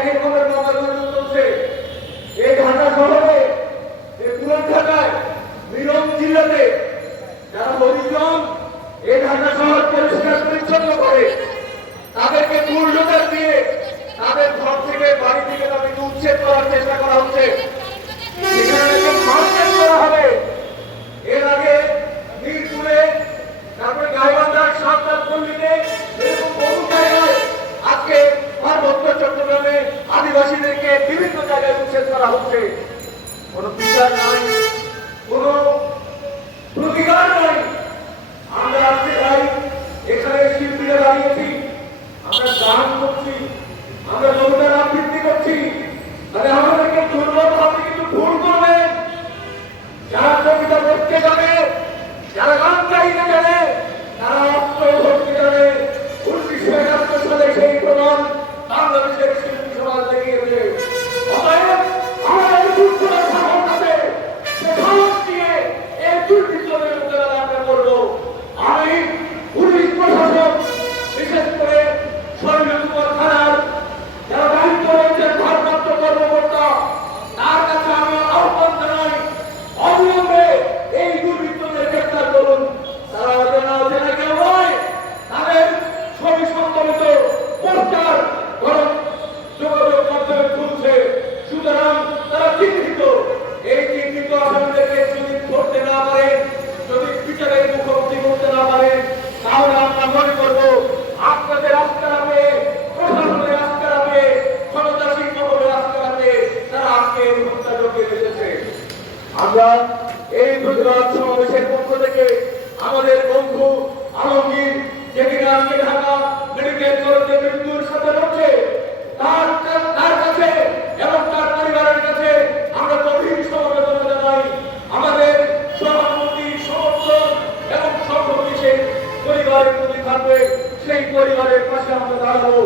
এক রকমের মামলা চলছে। এই ঢাকা শহরে এই পুরান ঢাকায়, মিরম জিল্লাতে যারা হরিজন এই ঢাকা শহর পরিষ্কার পরিচ্ছন্ন করে। আদিবাসীদেরকে বিভিন্ন জায়গায় উচ্ছেদ করা হচ্ছে। কোনো বিচার নাই কোনো প্রতিকার আমরা এই প্রতিবাদ সমাবেশের পক্ষ থেকে আমাদের বন্ধু আলমগীর যেদিন আজকে ঢাকা মেডিকেল কলেজে মৃত্যুর সাথে লড়ছে, তার তার কাছে এবং তার পরিবারের কাছে আমরা গভীর সমবেদনা জানাই। আমাদের সহানুভূতি সমর্থন এবং সংহতি সেই পরিবারের প্রতি থাকবে। সেই পরিবারের পাশে আমরা দাঁড়াবো।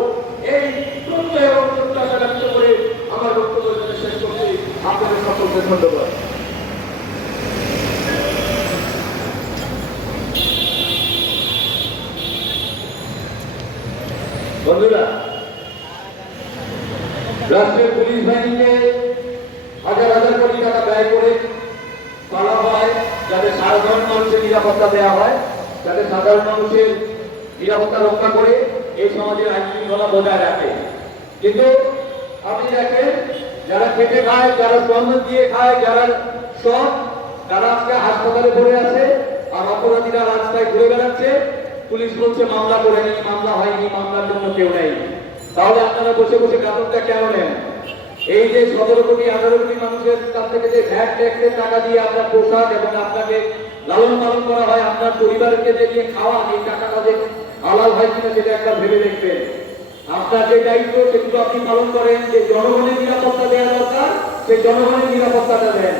এই প্রত্যয় এবং প্রত্যাশা ব্যক্ত করে আমার বক্তব্য শেষ করছি। আপনাদের সকলকে ধন্যবাদ। বন্ধুরা রাষ্ট্রীয় পুলিশ বাহিনীকে হাজার হাজার কোটি টাকা ব্যয় করে করা হয় যাতে সাধারণ মানুষের নিরাপত্তা দেওয়া হয়, যাতে সাধারণ মানুষের নিরাপত্তা রক্ষা করে এই সমাজের আইন শৃঙ্খলা বজায় রাখে। কিন্তু আপনি দেখেন, যারা খেটে খায়, যারা শ্রম দিয়ে খায়, যারা সব তারা আজকে হাসপাতালে পড়ে আছে, আর অপরাধীরা রাস্তায় ঘুরে বেড়াচ্ছে। পুলিশ বলছে মামলা করে নি মামলা হয়নি, মামলার জন্য কেউ নেই। তাহলে আপনারা বসে বসে গাতনটা কেন নেন? এই যে সতেরো কোটি, আঠারো কোটি মানুষের কাছ থেকে যে ভ্যাট ট্যাক্সের টাকা দিয়ে আপনার পোশাক এবং আপনাকে লালন পালন করা হয়, আপনার পরিবারকে যে দিয়ে খাওয়া, এই টাকাটা যে হালাল হয় কিনা সেটা একটা ভেবে দেখবেন। আপনার যে দায়িত্ব, সেগুলো আপনি পালন করেন, যে জনগণের নিরাপত্তা দেওয়া দরকার, সেই জনগণের নিরাপত্তাটা দেন।